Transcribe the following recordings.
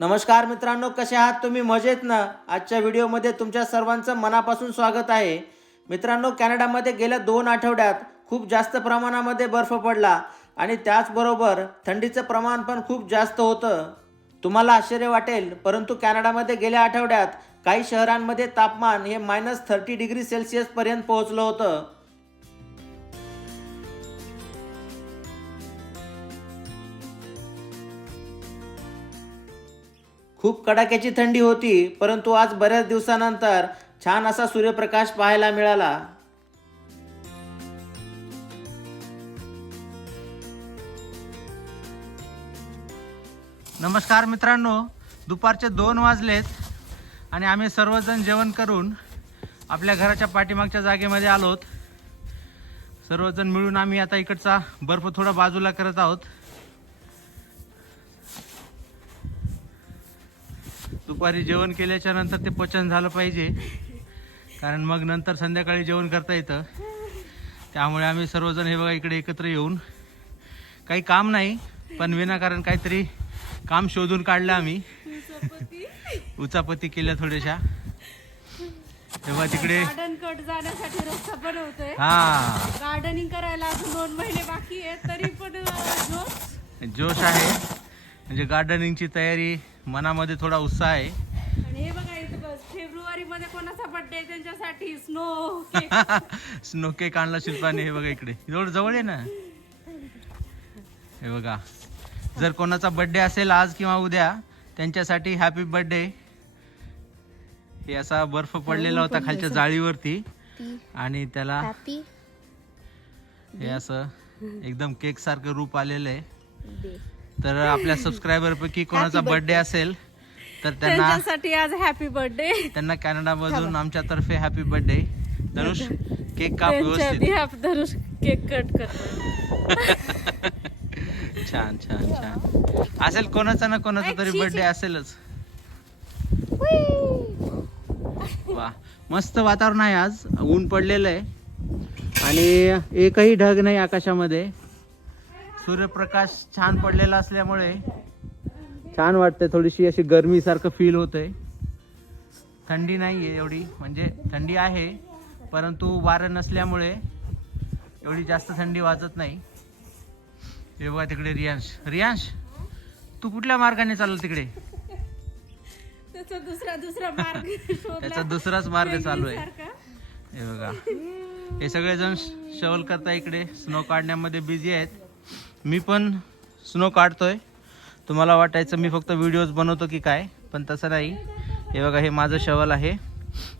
नमस्कार मित्रांनो, कसे आहात तुम्ही? मजेत ना? आजच्या व्हिडिओमध्ये तुमच्या सर्वांचं मनापासून स्वागत आहे. मित्रांनो, कॅनडामध्ये गेल्या 2 आठवड्यात खूप जास्त प्रमाणामध्ये बर्फ पडला आणि त्याचबरोबर थंडीचं प्रमाण पण खूप जास्त होतं. तुम्हाला आश्चर्य वाटेल, परंतु कॅनडामध्ये गेल्या आठवड्यात काही शहरांमध्ये तापमान हे -30 डिग्री सेल्सिअस पर्यंत पोहोचलं होतं. खूप कडाक्याची थंडी होती, परंतु आज बऱ्याच दिवसानंतर छान असा सूर्यप्रकाश पाहायला मिळाला. नमस्कार मित्रांनो, दुपारचे 2 वाजलेत आणि आम्ही सर्वजण जेवण करून आपल्या घराच्या पाठीमागच्या जागेमध्ये आलोत. सर्वजण मिळून आम्ही आता इकडचा बर्फ थोडा बाजूला करत आहोत. दुपारी जेवण केल्याच्या नंतर ते पचन झालं पाहिजे, कारण मग नंतर संध्याकाळी जेवण करता येतं. त्यामुळे आम्ही सर्वजण हे बघा इकडे एकत्र येऊन, काही काम नाही पण विनाकारण काहीतरी काम शोधून काढलं आम्ही. उचापती केल्या थोड्याशा. तेव्हा तिकडे गार्डन कट जाण्यासाठी रस्ता बनवतोय. गार्डनिंग करायला अजून 2 महिने बाकी आहे, तरी पण जोश आहे. म्हणजे गार्डनिंगची तयारी, मनामध्ये थोडा उत्साह आहे. आणि हे बघा इथं बस फेब्रुवारी मध्ये कोणाचा बर्थडे त्यांच्यासाठी स्नो केक आणला शिल्पाने. हे बघा इकडे एवढं जवळ आहे ना. हे बघा, जर कोणाचा बर्थडे असेल आज किंवा उद्या, त्यांच्यासाठी हॅपी बर्थडे. हे असा बर्फ पडलेला होता खालच्या जाळीवरती आणि त्याला हे असं एकदम केक सारखं रूप आलेलं आहे. तर आपल्या सबस्क्रायबर पैकी कोणाचा बर्थडे असेल तर त्यांच्यासाठी आज हॅपी बर्थडे. त्यांना कॅनडा मधून आमच्या तर्फे हॅपी बर्थडे. धनुष, केक काप व्यवस्थित. धनुष केक कट करतो. छान छान छान. असेल कोणाचा ना कोणाचा तरी बर्थडे असेलच. वा, मस्त वातावरण आहे. आज ऊन पडलेलं आहे आणि एकही ढग नाही आकाशामध्ये. सूर्यप्रकाश छान पडलेला असल्यामुळे छान वाटतंय. थोडीशी अशी गरमी सारखं फील होतंय. थंडी नाहीये एवढी, म्हणजे थंडी आहे परंतु वारं नसल्यामुळे एवढी जास्त थंडी वाजत नाही. हे बघा तिकडे रियांश, तू कुठल्या मार्गाने चालला तिकडे? त्याचा दुसराच मार्ग चालू आहे. हे बघा, हे सगळेजण शवल करता इकडे स्नो काढण्यामध्ये बिझी आहेत. मी पण स्नो काढतोय. तुम्हाला वाटायचं मी फक्त व्हिडिओज बनवतो की काय, पण तसं नाही. हे बघा, हे माझं शवल आहे.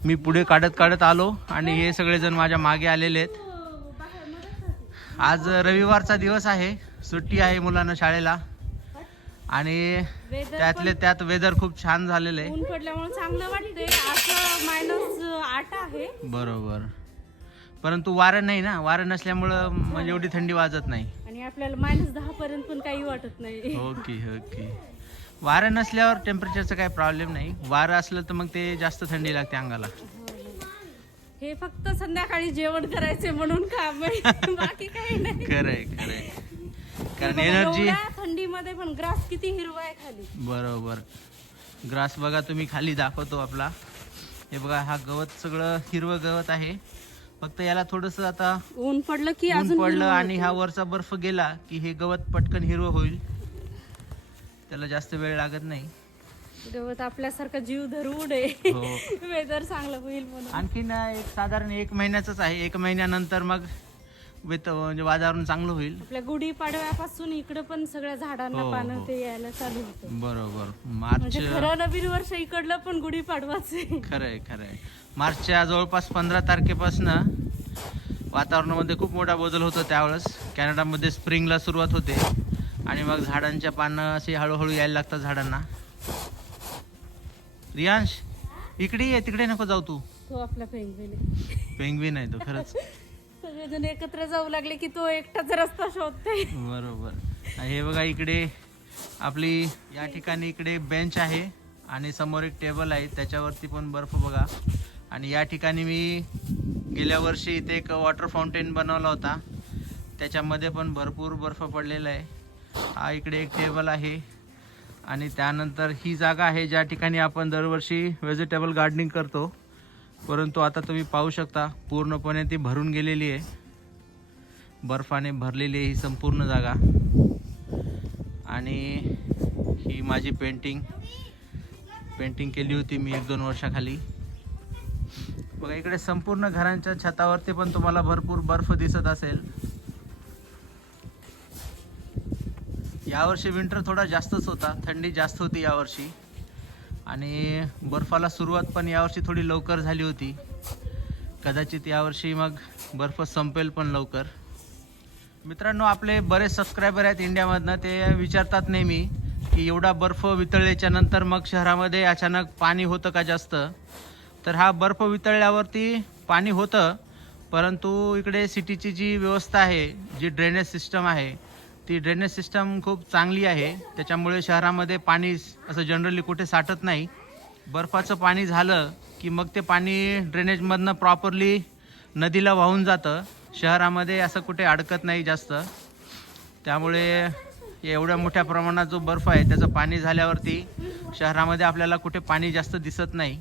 मी पुढे काढत काढत आलो आणि हे सगळेजण माझ्या मागे आलेले आहेत. आज रविवारचा दिवस आहे, सुट्टी आहे मुलांना शाळेला आणि त्यातले त्यात वेदर खूप छान झालेलं आहे. ऊन पडल्यामुळे चांगलं वाटतंय. असं -8 आहे बरोबर, परंतु वारं नाही ना. वारं नसल्यामुळं म्हणजे एवढी थंडी वाजत नाही आणि आपल्याला -10 पर्यंत पण काही वाटत नाही. ओके. वारं नसल्यावर टेम्परेचरचा काही प्रॉब्लेम नाही. वारं असलं तर मग ते जास्त थंडी लागते अंगाला. हे फक्त संध्याकाळी जेवण करायचे म्हणून काम आहे, बाकी काही नाही. खरंय. कारण एनर्जी. थंडीमध्ये पण ग्रास किती हिरवा आहे खाली. बरोबर, ग्रास बघा तुम्ही खाली दाखवतो आपला. हे बघा, हा गवत सगळं हिरवं गवत आहे. फक्त याला थोडस आता ऊन पडलं की ऊन अजून पडलं आणि हा वरचा बर्फ गेला की हे गवत पटकन हिरवं होईल. त्याला जास्त वेळ लागत नाही. गवत आपल्यासारखा जीव धरून आहे. हो. वेदर चांगलं होईल म्हणून. आणखीन साधारण 1 महिन्याचंच आहे. 1 महिन्यानंतर मग म्हणजे वातावरण चांगलं होईल. आपल्या गुढी पाडव्यापासून इकडे पण सगळ्या झाडांना पानं ते यायला चालू होतं. बरोबर. म्हणजे खरं नवीन वर्ष इकडलं पण गुढी पाडवाच आहे. खरंय. मार्चच्या जवळपास 15 तारखेपासून वातावरणामध्ये खूप मोठा बदल होतो. त्यावेळेस कॅनडामध्ये स्प्रिंगला सुरुवात होते आणि मग झाडांच्या पानं असे हळूहळू यायला लागतात झाडांना. रियांश, इकडे ये, तिकडे नको जाऊ तू. तो आपला पेंग्विन आहे तो. खरंच सगळेजण एकत्र जाऊ लागले की तो एकटाच रस्ता शोधते. बरोबर. हे बघा, इकडे आपली या ठिकाणी इकडे बेंच आहे आणि समोर एक टेबल आहे, त्याच्यावरती पण बर्फ बघा. आणि या ठिकाणी मी गेल्या वर्षी इथे एक वॉटर फाउंटेन बनवला होता, त्याच्यामध्ये पण भरपूर बर्फ पडलेला आहे. हा इकडे एक टेबल आहे आणि त्यानंतर ही जागा आहे ज्या ठिकाणी आपण दरवर्षी व्हेजिटेबल गार्डनिंग करतो, परंतु आता तुम्ही पाहू शकता पूर्णपणे ती भरून गेलेली आहे, बर्फाने भरलेली आहे ही संपूर्ण जागा. आणि ही माझी पेंटिंग केली होती मी 1-2 वर्षाखाली. बघा इकडे संपूर्ण घरांच्या छतावरती पण तुम्हाला भरपूर बर्फ दिसत असेल. यावर्षी विंटर थोडा जास्तच होता, थंडी जास्त होती यावर्षी आणि बर्फाला सुरुवात पण यावर्षी थोडी लवकर झाली होती. कदाचित यावर्षी मग बर्फ संपेल पण लवकर. मित्रांनो, आपले बरेच सबस्क्रायबर आहेत इंडियामधनं, ते विचारतात नेहमी की एवढा बर्फ वितळल्याच्या नंतर मग शहरामध्ये अचानक पाणी होतं का जास्त. तर हा बर्फ वितळल्यावरती पाणी होतं, परंतु इकडे सिटीची जी व्यवस्था आहे, जी ड्रेनेज सिस्टम आहे, ती ड्रेनेज सिस्टम खूप चांगली आहे. त्याच्यामुळे शहरामध्ये पाणी असं जनरली कुठे साठत नाही. बर्फाचं पाणी झालं की मग ते पाणी ड्रेनेजमधनं प्रॉपरली नदीला वाहून जातं. शहरामध्ये असं कुठे अडकत नाही जास्त. त्यामुळे एवढ्या मोठ्या प्रमाणात जो बर्फ आहे त्याचं पाणी झाल्यावरती शहरामध्ये आपल्याला कुठे पाणी जास्त दिसत नाही.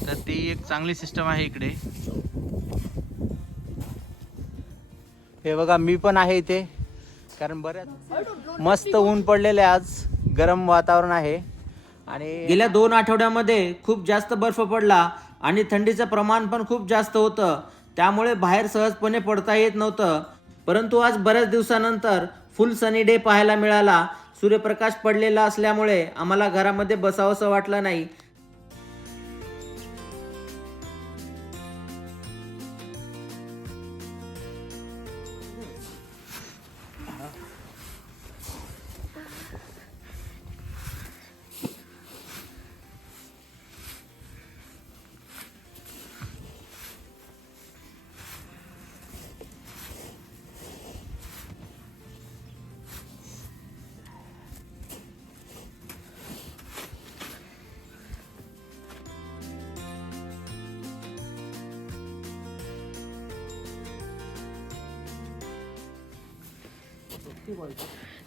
तर ती एक चांगली सिस्टम आहे इकडे. हे बघा मी पण आहे इथे, कारण बऱ्याच मस्त ऊन पडलेले, आज गरम वातावरण आहे. आणि गेल्या 2 आठवड्यामध्ये खूप जास्त बर्फ पडला आणि थंडीचं प्रमाण पण खूप जास्त होतं. त्यामुळे बाहेर सहजपणे पडता येत नव्हतं. परंतु आज बऱ्याच दिवसानंतर फुल सनी डे पाहायला मिळाला. सूर्यप्रकाश पडलेला असल्यामुळे आम्हाला घरामध्ये बसावंसं वाटलं नाही.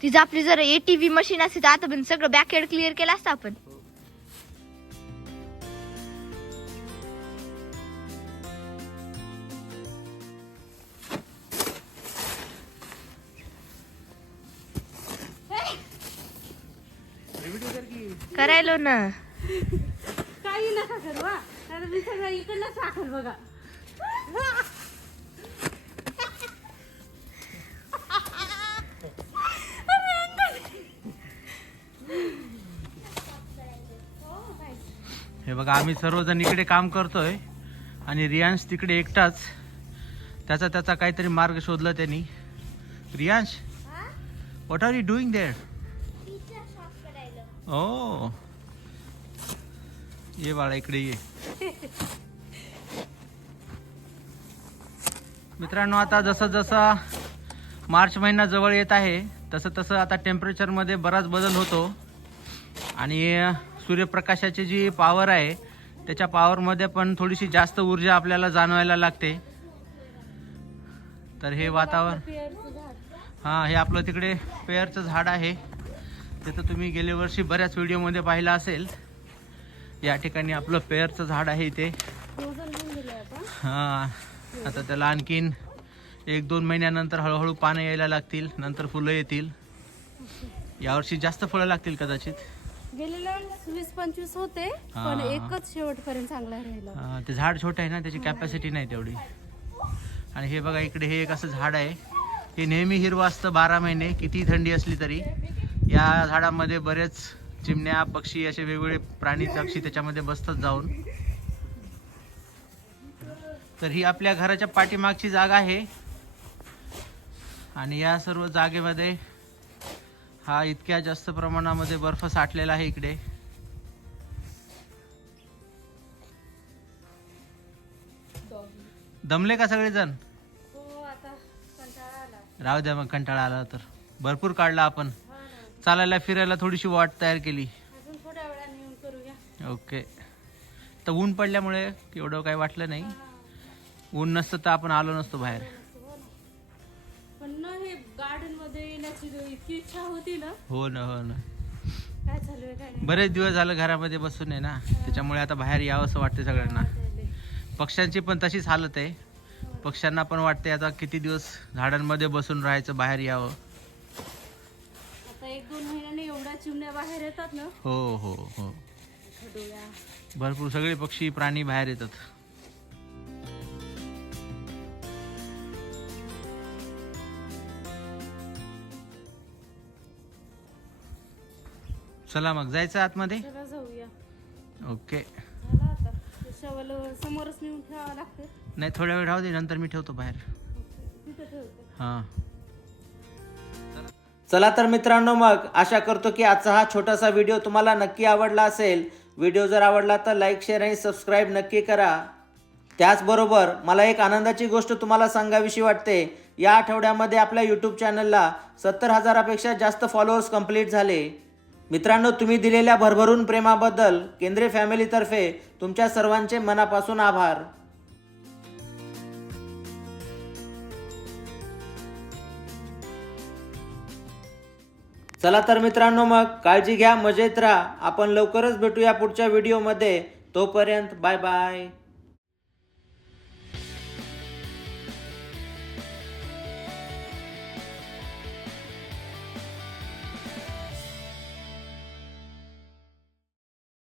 तिचं आपली जर ATV मशीन असते तर आता पण सगळं बॅकएड क्लिअर केलं असतं आपण. करायलो ना. काही नका करू हा, आता मी सगळं इकडनंच राखल बघा. हे बघा आम्ही सर्वजण इकडे काम करतोय आणि रियांश तिकडे एकटाच त्याचा काहीतरी मार्ग शोधला त्यांनी. Riyansh, what are you doing there? ओ ये बाळा इकडे ये. मित्रांनो, आता जसं मार्च महिना जवळ येत आहे तसं आता टेम्परेचरमध्ये बराच बदल होतो आणि सूर्यप्रकाशाची जी पॉवर आहे त्याच्या पॉवरमध्ये पण थोडीशी जास्त ऊर्जा आपल्याला जाणवायला लागते. तर हे वातावरण, हां, हे आपलं तिकडे पेअरचं झाड आहे. ते तर तुम्ही गेल्या वर्षी बऱ्याच व्हिडिओमध्ये पाहिलं असेल. या ठिकाणी आपलं पेअरचं झाड आहे इथे. हां, आता त्याला आणखीन 1-2 महिन्यानंतर हळूहळू पानं यायला लागतील, नंतर फुलं येतील. यावर्षी जास्त फळं लागतील कदाचित. गेलेल्या 20-25 होते, पण एकच शेवटपर्यंत चांगला राहिला. ते झाड छोटं आहे ना, त्याची कॅपॅसिटी नाही तेवढी. आणि हे बघा इकडे हे एक असं झाड आहे, हे नेहमी हिरवं असतं 12 महिने, किती थंडी असली तरी. या झाडामध्ये बरेच चिमण्या, पक्षी, असे वेगवेगळे प्राणी पक्षी त्याच्यामध्ये बसतात जाऊन. तर ही आपल्या घराच्या पाठीमागची जागा आहे आणि या सर्व जागेमध्ये हा इतक्या जास्त प्रमाणामध्ये बर्फ साठलेला आहे इकडे. दमले का सगळेजण? हो, आता कंटाळा आला. राहू द्या मग, कंटाळा आला तर. भरपूर काढला आपण. चालायला फिरायला थोडीशी वाट तयार केली. अजून थोड्या वेळाने येऊन करूया. ओके. तर ऊन पडल्यामुळे एवढं काही वाटलं नाही. ऊन नसतं तर आपण आलो नसतो बाहेर. पण ना, हे गार्डन मध्ये येण्याची इतकी इच्छा होती ना. हो ना, हो ना. काय चालू आहे काय नाही. बरेच दिवस झालं घरामध्ये बसून आहे ना, त्याच्यामुळे आता बाहेर यावं असं वाटतं सगळ्यांना. पक्ष्यांची पण तशीच हालत आहे. पक्ष्यांना पण वाटते आता किती दिवस झाडांमध्ये बसून राहायचं, बाहेर यावं. आता 1-2 महिन्याने एवढ्या चिमण्या बाहेर येतात ना. हो हो हो, खडोळ्या. भरपूर सगळे पक्षी प्राणी बाहेर येतात. चला मग जायचं आतमध्ये. चला जाऊया. ओके. झालं आता ते शवल समोरच नेऊन ठेवावं लागते. नाही थोड्या वेळ राहू दे, नंतर मी ठेवतो बाहेर. तिथं ठेवते. हां. चला तर मित्रांनो, मग आशा करतो की आजचा हा छोटासा व्हिडिओ तुम्हाला नक्की आवडला असेल. व्हिडिओ जर आवडला तर लाईक, शेअर आणि सबस्क्राईब नक्की करा. त्याचबरोबर मला एक आनंदाची गोष्ट तुम्हाला सांगावीशी वाटते. या आठवड्यामध्ये आपल्या यूट्यूब चॅनलला 70,000पेक्षा जास्त फॉलोअर्स कंप्लीट झाले. मित्रांनो, तुम्ही दिलेल्या भरभरून प्रेमाबद्दल केंद्रे फॅमिलीतर्फे तुमच्या सर्वांचे मनापासून आभार. चला तर मित्रांनो, मग काळजी घ्या, मजेत राहा. आपण लवकरच भेटूया पुढच्या व्हिडिओमध्ये. तोपर्यंत बाय बाय.